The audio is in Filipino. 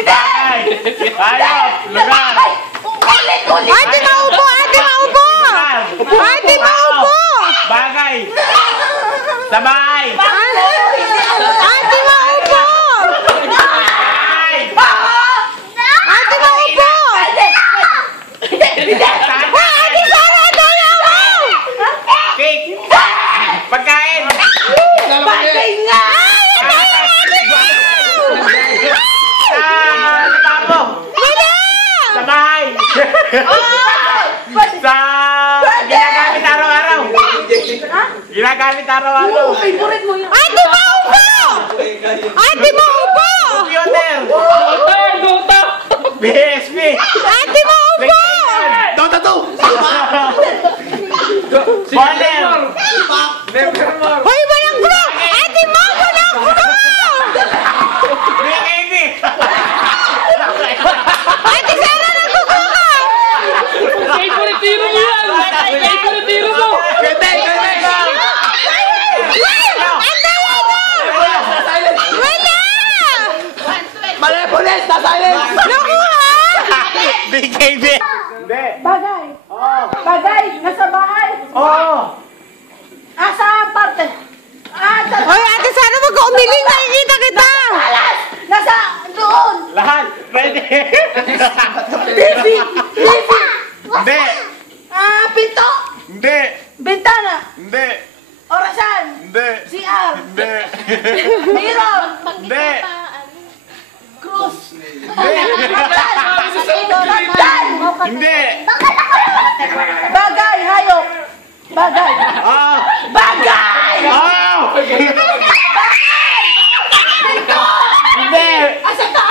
Bagay. Hayop. Lugar. Ate, maupo! Ate, maupo! Ate, maupo! Bagay. Sa bahay. Ate, maupo! Ate, maupo! Ate, Sara, dala mo! Cake. Pagkain. Bagay nga! Sa tapo. Wala! Sa bahay. Sa ginagamit araw-araw. Ginagamit araw-araw. Favorite mo yun. Ate, maupo! Ate, maupo! Computer. Dota! BSP. Ate, maupo! Dota 2. Si Boiler. Nevermore! Hoy, walang gro! Ate, mo! Walang gro! BKB. Ate, Sara, nagugro ka! Favorite hero mo yan! Favorite hero mo! Ganda. Wala! Malepolis! Na-silence! Nakuha! BKB. Hindi. Bagay! Bagay! Nasa bahay! Oo. Asa parte? Hoy, Ate Sara, wag ka umiling. Nakikita kita! Nasa doon! Lahat. Pwede. TV! TV! Hindi. Pinto! Hindi. Bintana! Hindi. Orasan! Hindi. CR! Hindi. Mirror! Hindi. Cruz! Hindi. Bagay! Hayop! Bagay! Oh. Bagay! Oh. Hindi. Asa taas!